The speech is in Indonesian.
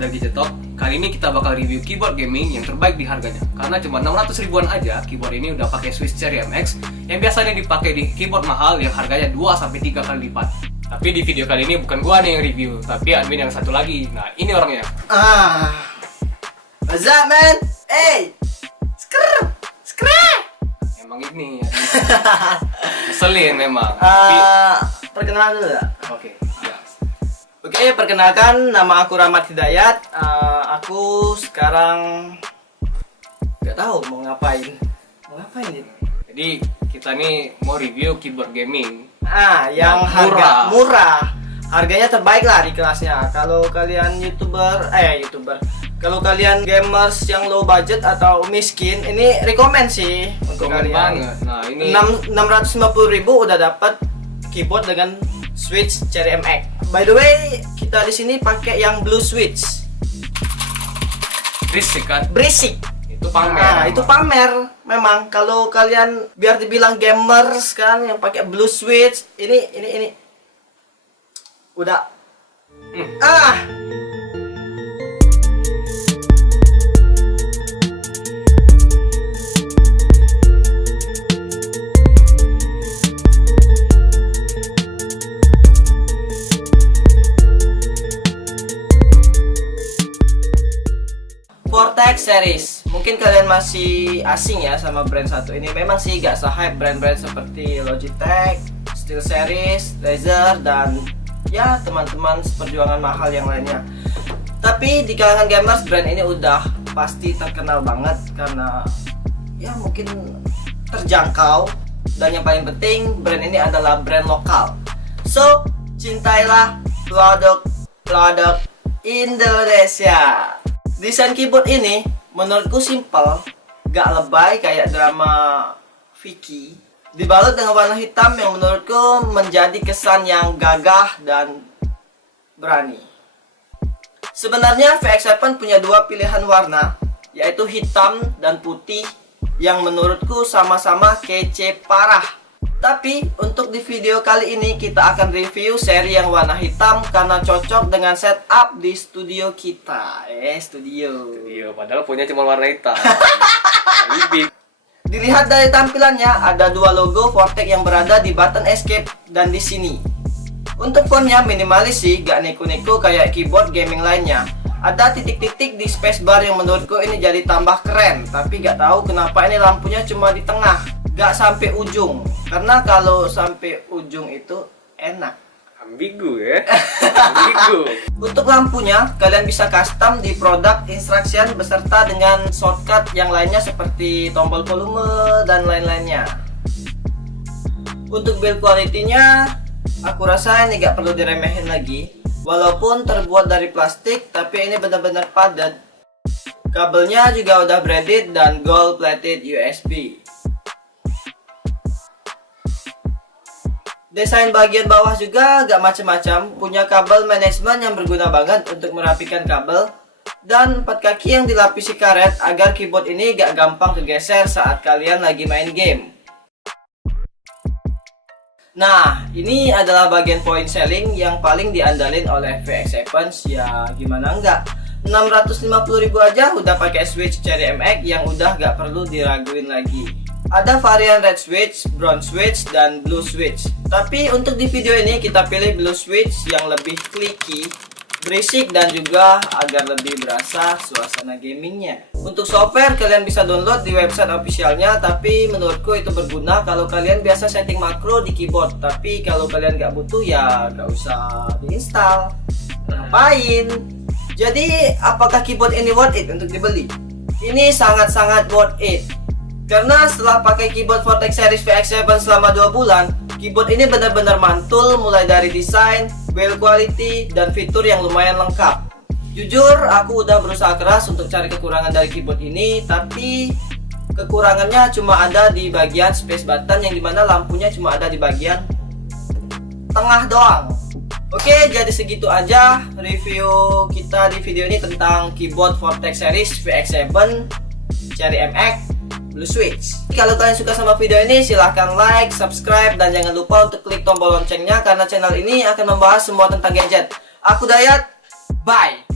dari Gadget Talk. Kali ini kita bakal review keyboard gaming yang terbaik di harganya. Karena cuma 600 ribuan aja, keyboard ini udah pakai Swiss Cherry MX yang biasanya dipakai di keyboard mahal yang harganya 2-3 kali lipat. Tapi di video kali ini bukan gua nih yang review, tapi admin yang satu lagi. Nah, ini orangnya. What's up, man? Hey! Emang ini ngeselin memang. Perkenalan dulu ya? Oke. Ya. Oke, perkenalkan, nama aku Rahmat Hidayat. Aku sekarang nggak tahu mau ngapain. Nih? Jadi kita nih mau review keyboard gaming. Yang harga murah. Harganya terbaik lah di kelasnya. Kalau kalian kalau kalian gamers yang low budget atau miskin, ini rekomen sih untuk Komen kalian. banget. Nah, ini 650.000 udah dapat keyboard dengan Swiss Cherry MX. By the way, kita di sini pakai yang blue switch. berisik kan? Berisik. Itu pamer. Nah, itu pamer. Memang kalau kalian biar dibilang gamers kan yang pakai blue switch, ini udah Vortex series. Mungkin kalian masih asing ya sama brand satu ini. Memang sih gak se-hype brand-brand seperti Logitech, SteelSeries, Razer, dan ya teman-teman seperjuangan mahal yang lainnya. Tapi di kalangan gamers brand ini udah pasti terkenal banget karena ya mungkin terjangkau, dan yang paling penting brand ini adalah brand lokal. So, cintailah produk Indonesia. Desain keyboard ini menurutku simple, gak lebay kayak drama Vicky. Dibalut dengan warna hitam yang menurutku menjadi kesan yang gagah dan berani. Sebenarnya VX7 punya dua pilihan warna, yaitu hitam dan putih, yang menurutku sama-sama kece parah. Tapi untuk di video kali ini kita akan review seri yang warna hitam karena cocok dengan setup di studio kita. Studio. Iya, padahal punya cuma warna hitam. Dilihat dari tampilannya, ada dua logo Vortex yang berada di button escape dan di sini. Untuk fontnya minimalis sih, gak neko-neko kayak keyboard gaming lainnya. Ada titik-titik di spacebar yang menurutku ini jadi tambah keren. Tapi gak tahu kenapa ini lampunya cuma di tengah, gak sampai ujung. Karena kalau sampai ujung itu enak. Ambigu ya. Ambigu. Untuk lampunya, kalian bisa custom di product instruction beserta dengan shortcut yang lainnya seperti tombol volume dan lain-lainnya. Untuk build quality-nya, aku rasa ini gak perlu diremehin lagi. Walaupun terbuat dari plastik, tapi ini benar-benar padat. Kabelnya juga udah braided dan gold plated USB. Desain bagian bawah juga gak macam-macam, punya kabel manajemen yang berguna banget untuk merapikan kabel, dan 4 kaki yang dilapisi karet agar keyboard ini gak gampang kegeser saat kalian lagi main game. Nah, ini adalah bagian point selling yang paling diandalin oleh VX7. Ya gimana enggak, 650.000 aja udah pakai Swiss Cherry MX yang udah gak perlu diraguin lagi. Ada varian red switch, brown switch, dan blue switch. Tapi untuk di video ini kita pilih blue switch yang lebih clicky, berisik, dan juga agar lebih berasa suasana gamingnya. Untuk software kalian bisa download di website officialnya, tapi menurutku itu berguna kalau kalian biasa setting makro di keyboard. Tapi kalau kalian gak butuh ya gak usah diinstal. Ngapain? Jadi apakah keyboard ini worth it untuk dibeli? Ini sangat-sangat worth it. Karena setelah pakai keyboard Vortex series VX7 selama 2 bulan, keyboard ini benar-benar mantul mulai dari desain, build quality, dan fitur yang lumayan lengkap. Jujur, aku udah berusaha keras untuk cari kekurangan dari keyboard ini, tapi kekurangannya cuma ada di bagian space button yang dimana lampunya cuma ada di bagian tengah doang. Oke, jadi segitu aja review kita di video ini tentang keyboard Vortex series VX7 Cherry MX Blue Switch. Kalau kalian suka sama video ini, silahkan like, subscribe, dan jangan lupa untuk klik tombol loncengnya karena channel ini akan membahas semua tentang gadget. Aku Dayat, bye!